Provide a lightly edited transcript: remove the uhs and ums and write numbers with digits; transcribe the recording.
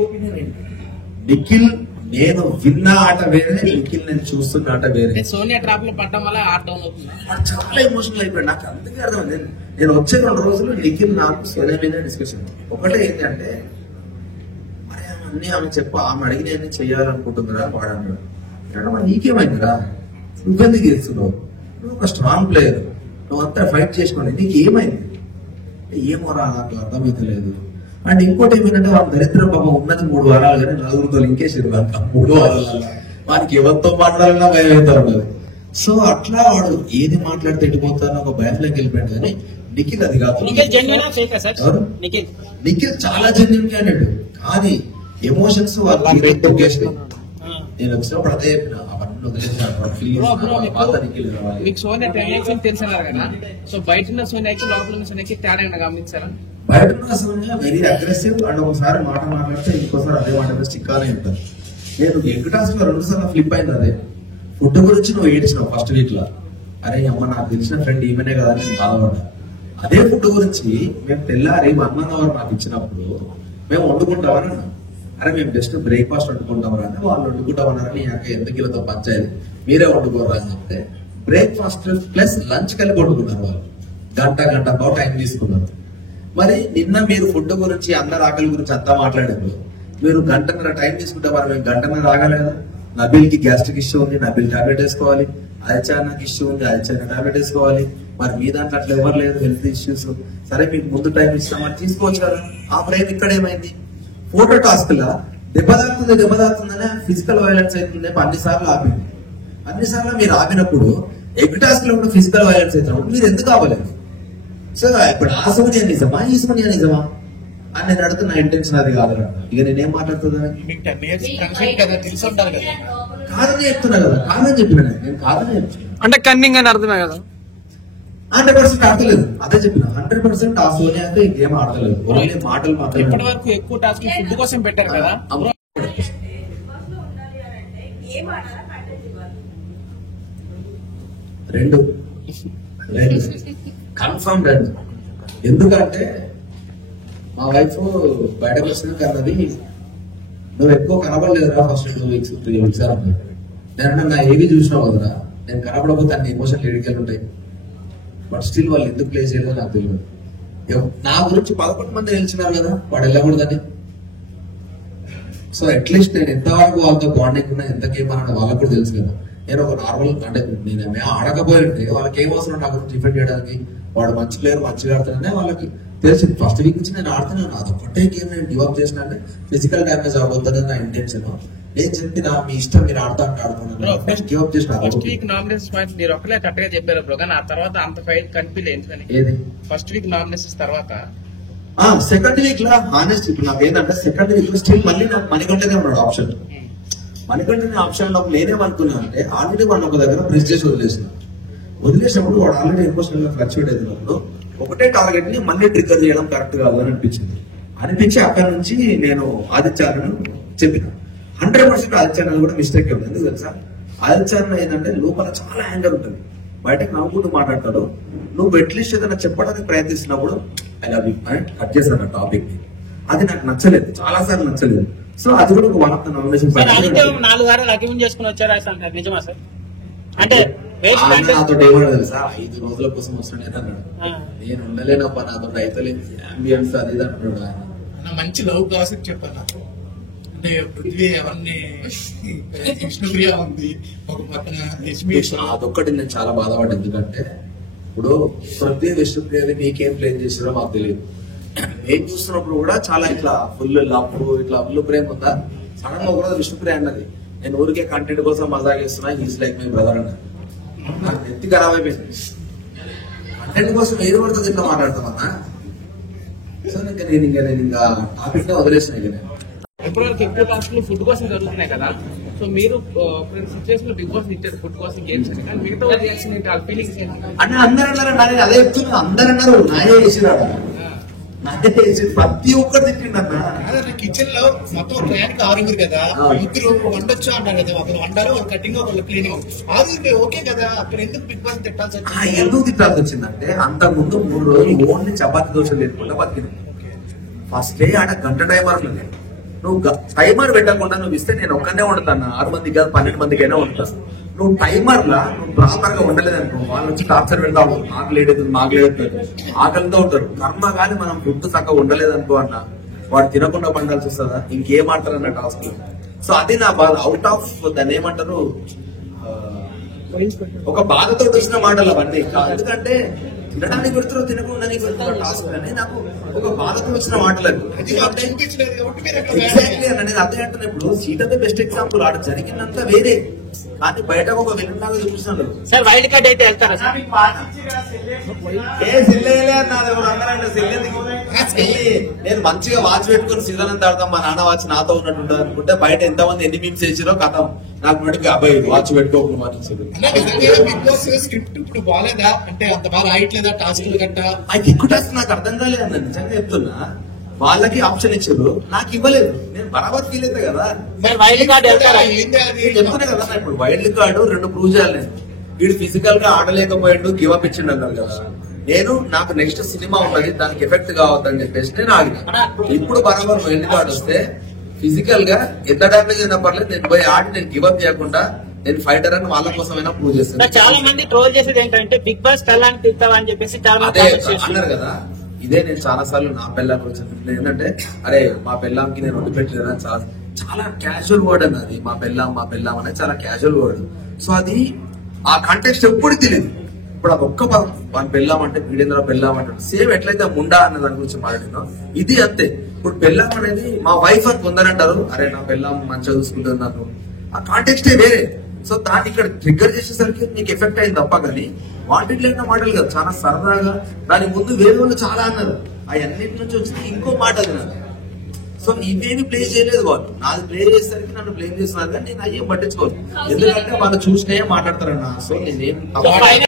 Opinion ఏంటి? నిఖిల్ నేను విన్న ఆట వేరే, నిఖిల్ నేను చూస్తున్న ఆట వేరే. సోనియా ట్రాప్ లో పడ్డం వల్ల ఆట డౌన్ అవుతుంది. చాలా ఎమోషనల్ అయిపోయాడు. నాకు అందుకే అర్థమైంది. నేను వచ్చే 2 రోజులు నిఖిల్ నాకు సోనియా మీద డిస్కషన్. ఒకటే ఏంటంటే మరి అన్ని ఆమె ఆమె అడిగిన చెయ్యాలనుకుంటుందిరా వాడన్నాడు. మరి నీకేమైందిరా, నువ్వెందుకు గెలుస్తున్నావు, నువ్వు ఒక స్ట్రాంగ్ ప్లేయర్, నువ్వు అంతా ఫైట్ చేసుకోండి, నీకు ఏమైంది? ఏమోరా నాకు అర్థమైతలేదు. అండ్ ఇంకోటి ఏమైందంటే వాళ్ళ దరిద్ర పాపం ఉన్నది 3 వారాలు కానీ 4తో లింకేసారు. 3 వారాల వానికి ఎవరితో మాట్లాడాలన్నా భయం అవుతారు. సో అట్లా వాడు ఏది మాట్లాడితే వెళ్ళిపోతానో ఒక భయంలోకి వెళ్ళిపోయాడు. కానీ నిఖిల్ అది కాదు. నిఖిల్ చాలా జెన్యూన్ క్యాండిడేట్, కానీ ఎమోషన్స్ నేను వచ్చినప్పుడు అదే అవన్నీ మీకు సోనియా తెలుసు కదా. సో బయట ఉన్న సోనియాకి లోపల ఉన్న సోనియాకి తేడా గమనించారా? బయట ఉన్న సోనియా వెరీ అగ్రెసివ్ అండ్ ఒకసారి మాట మాట్లాడితే ఇంకోసారి అదే మాట చిక్కానే ఉంటారు. నేను వెంకటాస్ లో 2 సార్లు ఫ్లిప్ అయింది. అదే ఫుడ్ గురించి నువ్వు ఏడిచినావు ఫస్ట్ వీక్ లో. అరే అమ్మ నాకు తెలిసిన ఫ్రెండ్ ఈమెనే కదా నేను బాధపడ్డా. అదే ఫుడ్ గురించి మేము తెల్లారి 1 hour నాకు ఇచ్చినప్పుడు మేము వండుకుంటామని అన్నాం. అరే మేము జస్ట్ బ్రేక్ఫాస్ట్ వండుకుంటామని అంటే వాళ్ళు వండుకుంటామన్నారని ఎందుకు వీళ్ళతో పంచాయతీ, మీరే వండుకోరా అని చెప్తే బ్రేక్ఫాస్ట్ ప్లస్ లంచ్ కలిపి వండుకున్నారు. వాళ్ళు గంట పాటు టైం తీసుకున్నారు. మరి నిన్న మీరు ఫుడ్ గురించి అందరి ఆకలి గురించి అంతా మాట్లాడారు. మీరు 1.5 టైం తీసుకుంటే మరి మేము 1.5 ఆగలేదా? నబిల్ కి గ్యాస్ట్రిక్ ఇష్యూ ఉంది, నబిల్ టాబ్లెట్ వేసుకోవాలి. అదిచానకి ఇష్యూ ఉంది, అదిచాన టాబ్లెట్ వేసుకోవాలి. మరి మీ దాంట్లో అట్లా ఎవరు లేదు హెల్త్ ఇష్యూస్. సరే మీకు ముందు టైం ఇస్తామని తీసుకోవచ్చు కదా. ఆ బ్రెయిన్ ఇక్కడ ఏమైంది? ఫోటో టాస్క్ లా దెబ్బ తాకుతుందనే ఫిజికల్ వైలెన్స్ అవుతుంది. అన్నిసార్లు ఆపింది. అన్నిసార్లు మీరు ఆపినప్పుడు ఎగ్ టాస్క్ లో కూడా ఫిజికల్ వైలెన్స్ అవుతున్నప్పుడు మీరు ఎందుకు ఆపలేదు? సో ఇప్పుడు ఆ సోనియా నిజమా, ఈ సోనియా నిజమా అని నేను అడుగుతున్న ఇంటెన్షన్ అది కాదు. ఇక నేనేం మాట్లాడుతున్నాను? కాదని చెప్తున్నా కదా. కాదని చెప్పిన నేను కాదని చెప్తున్నా అంటే కన్నింగ్ అని అర్థమే కదా. 100% ఆడతలేదు. అదే చెప్పిన 100% ఆ సోనియా అయితే ఇంకేం ఆడతలేదు. ఓన్లీ మాటలు మాత్రమే. ఇప్పటి వరకు ఎక్కువ టాస్క్ ఫుడ్ కోసం పెట్టారు కదా. 2 కన్ఫర్మ్ 2. ఎందుకంటే మా వైఫ్ బయటకు వచ్చినాక అన్నది నువ్వు ఎక్కువ కనబడలేదురా ఫస్ట్ 2 weeks 3 weeks అన్నది. నేను నా ఏవి చూసినావు కదరా, నేను కనబడకపోతే అన్ని ఎమోషన్లు ఎడికెళ్ళి ఉంటాయి. బట్ స్టిల్ వాళ్ళు ఎందుకు ప్లే చేయలేదో నాకు తెలియదు. నా గురించి 11 మంది నిలిచినారు కదా వాడు వెళ్ళకూడదని. సో అట్లీస్ట్ నేను ఎంతవరకు వాళ్ళతో బాండింగ్ ఉన్నా, ఎంత గేమ్ అన్నా వాళ్ళకు కూడా తెలుసు కదా. నేను ఒక నార్మల్ అంటే నేను ఆడకపోయింటే వాళ్ళకి ఏం అవసరం నా గురించి డిఫెండ్ చేయడానికి. వాడు మంచి ప్లేయర్ మంచిగా ఆడుతాననే వాళ్ళకి తెలిసి ఫస్ట్ వీక్ నుంచి నేను ఆడుతున్నాను. అదొక్కటే గేమ్ నేను గివప్ చేసిన అంటే ఫిజికల్ డ్యామేజ్ అవ్వద్దని నా ఇంటెన్షన్. నేను చెప్పిన మీ ఇష్టం మీరు ఆడుతా అంటే ఆడుతున్నాను. గివప్ చేసిన ఫస్ట్ వీక్ నామినేషన్స్ మీరు ఒకటే కరెక్ట్ గా చెప్పారు బ్రో. కానీ ఆ తర్వాత అంత ఫైట్ కనిపించలేదు. ఏది ఫస్ట్ వీక్ నామినేషన్స్ తర్వాత సెకండ్ వీక్ లో హానెస్ట్ ఇప్పుడు నాకు ఏంటంటే సెకండ్ వీక్ లో స్టిల్ మళ్ళీ నాకు మణికంఠనే ఉన్నాడు ఆప్షన్. మణికంఠనే ఆప్షన్ లో నేనేమనుకున్నా అంటే ఆల్రెడీ మనం ఒక దగ్గర ప్రెస్ చేసి వదిలేసినప్పుడు వాడు ఆల్రెడీ ఎమోషనల్ గా ఫ్లక్చువేట్ అయినప్పుడు ఒకటే టార్గెట్ ని మళ్ళీ ట్రిగ్గర్ చేయడం కరెక్ట్ కాదు అని అనిపించి అక్కడ నుంచి నేను ఆదిత్యాలను చెప్పిన 100% ఆదిత్యాలను కూడా మిస్టేక్ ఉంది. ఎందుకు తెలుసా? ఆదిత్యాలను ఏంటంటే లోపల చాలా యాంగర్ ఉంటుంది, బయటకు నవ్వుకుంటూ మాట్లాడతాడు. నువ్వు అట్లీస్ట్ ఏదైనా చెప్పడానికి ప్రయత్నిస్తున్నప్పుడు ఐ లవ్ యూ అని కట్ చేశాను టాపిక్ ని. అది నాకు నచ్చలేదు, చాలా సార్లు నచ్చలేదు. సో అది కూడా ఒక 1 of the nominations. 4 వారాలు అగ్రిమెంట్ చేసుకుని వచ్చారా నిజమా సార్? అంటే నాతో ఏమన్నా తెలుసా, 5 రోజుల కోసం వస్తున్నాడు అన్నాడు. నేను ఉండలేనప్ప నాతో అయితలేదు అంబియన్స్ అది అంటున్నాడు. ఆయన మంచి లవ్ ప్రాసెస్ చెప్పాను నాకు. అంటే పృథ్వీ అవన్నీ విష్ణుప్రియ ఉంది, ఒక పక్కన లక్ష్మి. అదొక్కటి నేను చాలా బాధపడ్డా. ఎందుకంటే ఇప్పుడు పృథ్వీ విష్ణుప్రియది నీకేం ప్లేన్ చేసారో మాకు తెలియదు. నేను చూస్తున్నప్పుడు కూడా చాలా ఇట్లా ఫుల్ లవ్ ఇట్లా ఫుల్ ప్రేమ ఉందా. సడన్ గా కూడా విష్ణుప్రియ అన్నది నేను ఊరికే కంటెంట్ కోసం మజా చేస్తున్నా, హీస్ లైక్ మై బ్రదర్ అన్నది. నాకు నెత్తి ఖరాబ్ అయిపోయింది. కంటెంట్ కోసం ఏది పడుతుంది ఇట్లా మాట్లాడతామన్నా. సో నేను ఇంకా టాపిక్ గా వదిలేసిన. ఎప్పటివరకు ఎక్కువ టాస్క్లు ఫుడ్ కోసం జరుగుతున్నాయి కదా. సో మీరు సిచ్యువేషన్ లో బిగ్ బాస్ ఇచ్చారు ఫుడ్ కోసం గేమ్స్ అని, కానీ మిగతా రియాక్షన్ ఫీలింగ్స్ అంటే అందరూ అన్నారు. నేను అదే చెప్తున్నా, అందరూ అన్నారు నాయనే చేసినాడు, నాయనే చేసి ప్రతి ఒక్కరు తిట్టిండన్నా. కిచెన్ లో మొత్తం ట్రాక్ 6 కదా, 3 వండొచ్చు అన్నారు కదా. ఒకరు వండారు, ఒక కటింగ్, ఒకళ్ళు క్లీనింగ్. 6 ఓకే కదా, అక్కడ ఎందుకు బిగ్ బాస్ తిట్టాల్సి వచ్చింది? ఎందుకు తిట్టాల్సి వచ్చిందంటే అంతకుముందు 3 రోజులు ఓన్లీ చపాతి దోశలు లేకుండా బతికింది. ఫస్ట్ డే ఆడ గంట టైమర్ నువ్వు టైమర్ పెట్టకుండా నువ్వు ఇస్తే నేను ఒక్కనే వండుతాను, 6 మందికి కాదు 12 మందికైనా వండుతాను. నువ్వు టైమర్ లా నువ్వు ప్రాపర్ గా ఉండలేదనుకో, వాళ్ళు వచ్చి టార్చర్ పెడతావు, మాకు లేదు ఆకలితో ఉంటారు. కర్మ కానీ మనం ఫుడ్ చక్కగా ఉండలేదనుకో అన్న, వాడు తినకుండా పండాల్సి వస్తుందా, ఇంకేమంటారు అన్న టాస్క్. సో అది నా బాధ. అవుట్ ఆఫ్ దాన్ని ఏమంటారు, ఒక బాధతో వచ్చిన మాటలు అవన్నీ. ఎందుకంటే తినడానికి పెడుతున్నారు, తినకుండా పెడుతున్నారు టాస్క్ అని నాకు ఒక బాధతో వచ్చిన మాటలు. ఎగ్జాక్ట్లీ అన్న, నేను అదే అంటున్నా. ఇప్పుడు సీట్ అయితే బెస్ట్ ఎగ్జాంపుల్, ఆడ జరిగిందంతా వేరే, కానీ బయట ఒక విలన్లాగా చూపిస్తున్నాడు. సార్ వైల్డ్ కార్డ్ అయితే వెళ్తారా సార్? నేను మంచిగా వాచ్ పెట్టుకుని సీజన్ అంతా ఆడతాం, మా నాన్న వాచ్ నాతో ఉన్నట్టు అనుకుంటే బయట ఎంతమంది ఎన్ని మీమ్స్ చేసిరో కథం నాకు మటుకు అబ్బాయి వాచ్ పెట్టుకోకుండా మానేసాడు. బిగ్ బాస్ స్క్రిప్ట్ ఇప్పుడు బాగాలేదా అంటే అంత బాగా రాయట్లేదా టాస్క్లు గట్ట? అది ఎక్కువ టాస్క్ నాకు అర్థం కాలేదు అన్న, నిజంగా చెప్తున్నా. వాళ్ళకి ఆప్షన్ ఇచ్చారు, నాకు ఇవ్వలేదు. నేను బరాబర్ ఫీల్ అవుతా కదా. వైల్డ్ కార్డ్ వెళ్తారా? చెప్తున్నా కదా ఇప్పుడు వైల్డ్ కార్డు 2 ప్రూవ్ చేయాలి. వీడు ఫిజికల్ గా ఆడలేకపోయాడు, గివ్ అప్ ఇచ్చిండు అన్నారు కదా. నేను నాకు నెక్స్ట్ సినిమా ఉన్నది, దానికి ఎఫెక్ట్ కావద్దని చెప్పేసి నేను ఆగిన. ఇప్పుడు బరాబర్ వైల్డ్ కార్డ్ వస్తే ఫిజికల్ గా ఎంత డామేజ్ అయినా పర్లేదు, నేను పోయి ఆడి నేను గివ్ అప్ చేయకుండా నేను ఫైటర్ అని వాళ్ళ కోసమైనా ప్రూవ్ చేస్తాను. చాలా మంది ట్రోల్ చేసేది ఏంటంటే బిగ్ బాస్ తెల్లని తిస్తావా అని చెప్పేసి చాలా అదే అన్నారు కదా. ఇదే నేను చాలా సార్లు నా పిల్లలు వచ్చిన ఏంటంటే, అరే మా పిల్లంకి నేను వండి పెట్టలేదని చాలా క్యాజువల్ వర్డ్ అన్నది. మా పిల్లం అనేది చాలా క్యాజువల్ వర్డ్. సో అది ఆ కాంటెక్స్ట్ ఎప్పుడు తెలియదు. ఇప్పుడు అది ఒక్క పదం, మన పెళ్ళాం అంటే వీడేంద్ర పెళ్ళాం అంటే సేమ్ ఎట్లయితే ముండా అన్న దాని గురించి మాట్లాడినా ఇది అంతే. ఇప్పుడు పెళ్ళాం అనేది మా వైఫ్ అని కొందరంటారు, అరే నా పెళ్ళాం మంచిగా చూసుకుంటుంది నాకు, ఆ కాంటెక్స్టే వేరే. సో దాన్ని ఇక్కడ ట్రిగ్గర్ చేసేసరికి నీకు ఎఫెక్ట్ అయింది తప్ప, కానీ వాంటెడ్ లేని మాటలు కదా, చాలా సరదాగా. దాని ముందు వేరే వాళ్ళు చాలా అన్నారు, అవన్నిటి నుంచి వచ్చింది ఇంకో మాట అది నాకు. సో ఇవేమి ప్లే చేయలేదు వాళ్ళు, నాది ప్లే చేసేసరికి నన్ను ప్లే చేస్తున్నారు, కానీ నేను అయ్యేం పట్టించుకోను. ఎందుకంటే వాళ్ళు చూసినే మాట్లాడతారన్న. సో నేనేం